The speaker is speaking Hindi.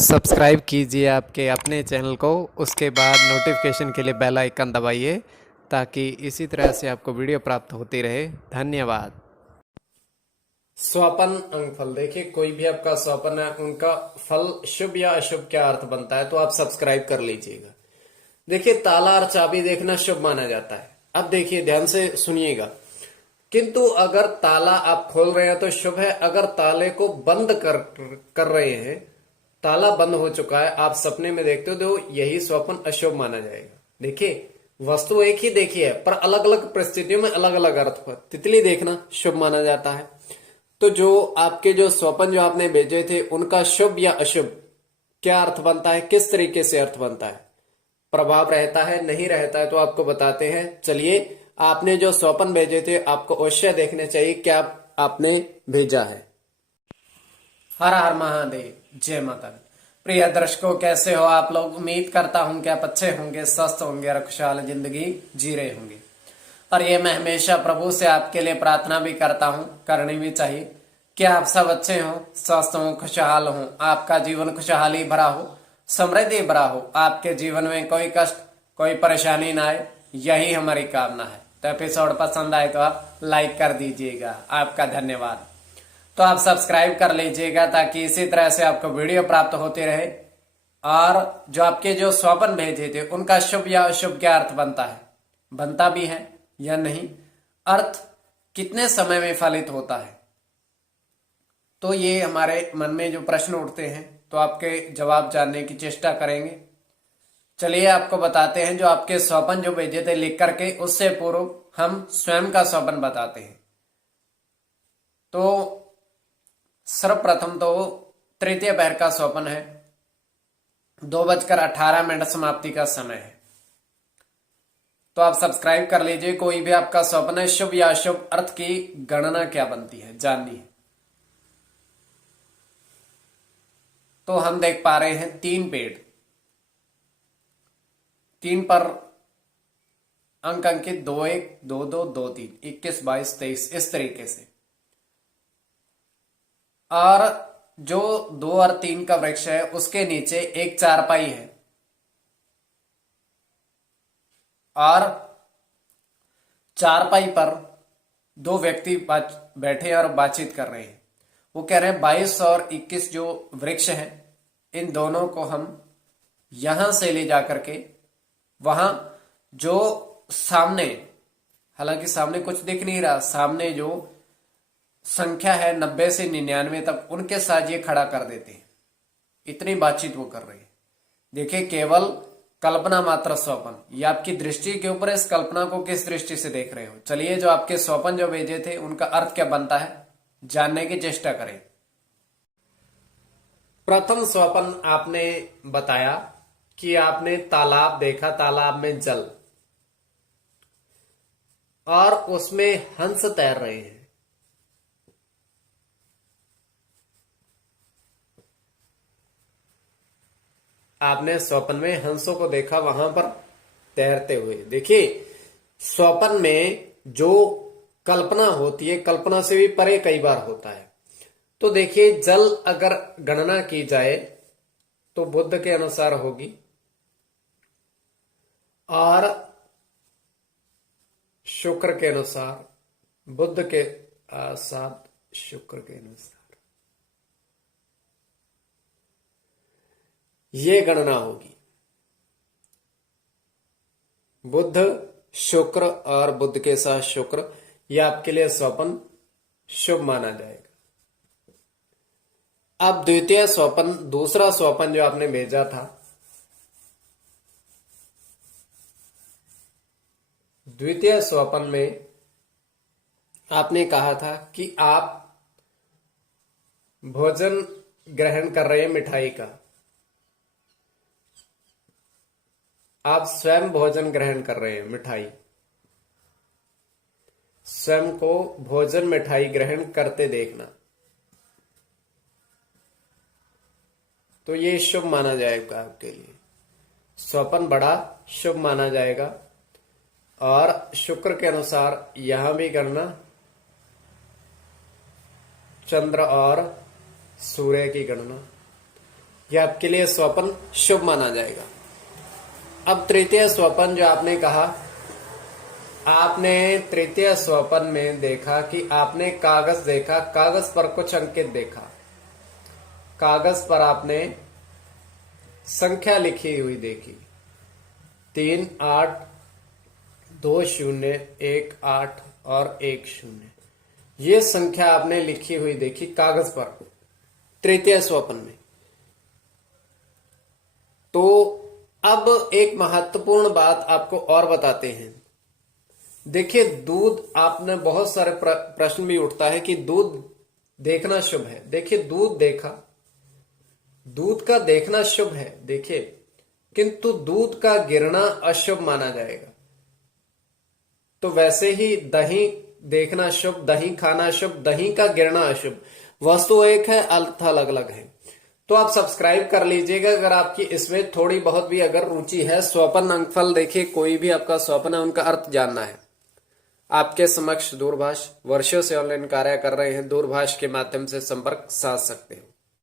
सब्सक्राइब कीजिए आपके अपने चैनल को, उसके बाद नोटिफिकेशन के लिए बेल आइकन दबाइए ताकि इसी तरह से आपको वीडियो प्राप्त होती रहे। धन्यवाद। स्वपन अंक फल, देखिए कोई भी आपका स्वपन है उनका फल शुभ या अशुभ क्या अर्थ बनता है, तो आप सब्सक्राइब कर लीजिएगा। देखिए ताला और चाबी देखना शुभ माना जाता है। अब देखिए ध्यान से सुनिएगा, किंतु अगर ताला आप खोल रहे हैं तो शुभ है। अगर ताले को बंद कर रहे हैं, ताला बंद हो चुका है, आप सपने में देखते हो तो यही स्वप्न अशुभ माना जाएगा। देखिए वस्तु एक ही देखी है पर अलग अलग परिस्थितियों में अलग अलग अर्थ पर। तितली देखना शुभ माना जाता है। तो जो आपके जो स्वप्न जो आपने भेजे थे उनका शुभ या अशुभ क्या अर्थ बनता है, किस तरीके से अर्थ बनता है, प्रभाव रहता है नहीं रहता है, तो आपको बताते हैं। चलिए, आपने जो स्वप्न भेजे थे आपको अवश्य देखने चाहिए क्या आपने भेजा है। हर हर महादेव, जय माता दी। प्रिय दर्शकों, कैसे हो आप लोग? उम्मीद करता हूं कि आप अच्छे होंगे, स्वस्थ होंगे और खुशहाल जिंदगी जी रहे होंगे। और ये मैं हमेशा प्रभु से आपके लिए प्रार्थना भी करता हूं, करनी भी चाहिए कि आप सब अच्छे हो, स्वस्थ हो, खुशहाल हो, आपका जीवन खुशहाली भरा हो, समृद्धि भरा हो, आपके जीवन में कोई कष्ट कोई परेशानी ना आए, यही हमारी कामना है। तो एपिसोड पसंद आए तो आप लाइक कर दीजिएगा, आपका धन्यवाद। तो आप सब्सक्राइब कर लीजिएगा ताकि इसी तरह से आपको वीडियो प्राप्त होती रहे। और जो आपके जो स्वप्न भेजे थे उनका शुभ या अशुभ क्या अर्थ बनता है, बनता भी है या नहीं, अर्थ कितने समय में फलित होता है, तो ये हमारे मन में जो प्रश्न उठते हैं तो आपके जवाब जानने की चेष्टा करेंगे। चलिए आपको बताते हैं। जो आपके स्वप्न जो भेजे थे लिख करके, उससे पूर्व हम स्वयं का स्वप्न बताते हैं। तो सर्वप्रथम तो तृतीय पहर का स्वप्न है, 2:18 समाप्ति का समय है। तो आप सब्सक्राइब कर लीजिए। कोई भी आपका स्वप्न है, शुभ या अशुभ अर्थ की गणना क्या बनती है जाननी है। तो हम देख पा रहे हैं 3 पेड़, 3 पर अंक अंकित 2 1 2 2 2 3 21 22 23 इस तरीके से। और जो 2 और 3 का वृक्ष है उसके नीचे एक चारपाई है और चारपाई पर 2 व्यक्ति बैठे और बातचीत कर रहे हैं। वो कह रहे हैं 22 और 21 जो वृक्ष हैं इन दोनों को हम यहां से ले जाकर के वहां जो सामने, हालांकि सामने कुछ दिख नहीं रहा, सामने जो संख्या है 90 से 99 तक, उनके साथ ये खड़ा कर देते हैं। इतनी बातचीत वो कर रहे हैं। देखिए केवल कल्पना मात्र स्वप्न, ये आपकी दृष्टि के ऊपर, इस कल्पना को किस दृष्टि से देख रहे हो। चलिए जो आपके स्वप्न जो भेजे थे उनका अर्थ क्या बनता है जानने की चेष्टा करें। प्रथम स्वप्न आपने बताया कि आपने तालाब देखा, तालाब में जल और उसमें हंस तैर रहे हैं। आपने स्वप्न में हंसों को देखा वहां पर तैरते हुए। देखिए स्वप्न में जो कल्पना होती है, कल्पना से भी परे कई बार होता है। तो देखिए जल अगर गणना की जाए तो बुद्ध के अनुसार होगी और शुक्र के अनुसार, बुद्ध के साथ शुक्र के अनुसार ये गणना होगी। बुद्ध शुक्र और बुद्ध के साथ शुक्र, यह आपके लिए स्वप्न शुभ माना जाएगा। अब द्वितीय स्वप्न, दूसरा स्वप्न जो आपने भेजा था, द्वितीय स्वप्न में आपने कहा था कि आप भोजन ग्रहण कर रहे हैं मिठाई का, आप स्वयं भोजन ग्रहण कर रहे हैं मिठाई, स्वयं को भोजन मिठाई ग्रहण करते देखना, तो ये शुभ माना जाएगा आपके लिए। स्वप्न बड़ा शुभ माना जाएगा। और शुक्र के अनुसार यहां भी गणना चंद्र और सूर्य की गणना, यह आपके लिए स्वप्न शुभ माना जाएगा। अब तृतीय स्वप्न जो आपने कहा, आपने तृतीय स्वप्न में देखा कि आपने कागज देखा, कागज पर कुछ अंकित देखा, कागज पर आपने संख्या लिखी हुई देखी, 3 8 2 0 1 8 और 1 0, ये संख्या आपने लिखी हुई देखी कागज पर तृतीय स्वप्न में। तो अब एक महत्वपूर्ण बात आपको और बताते हैं। देखिए दूध, आपने बहुत सारे प्रश्न भी उठता है कि दूध देखना शुभ है। देखिए दूध देखा, दूध का देखना शुभ है, देखिए, किंतु दूध का गिरना अशुभ माना जाएगा। तो वैसे ही दही देखना शुभ, दही खाना शुभ, दही का गिरना अशुभ। वस्तु एक है, अर्थ अलग अलग है। तो आप सब्सक्राइब कर लीजिएगा अगर आपकी इसमें थोड़ी बहुत भी अगर रुचि है। स्वप्न अंकफल, देखिए कोई भी आपका स्वप्न है उनका अर्थ जानना है। आपके समक्ष दूरभाष, वर्षों से ऑनलाइन कार्य कर रहे हैं, दूरभाष के माध्यम से संपर्क साध सकते हो।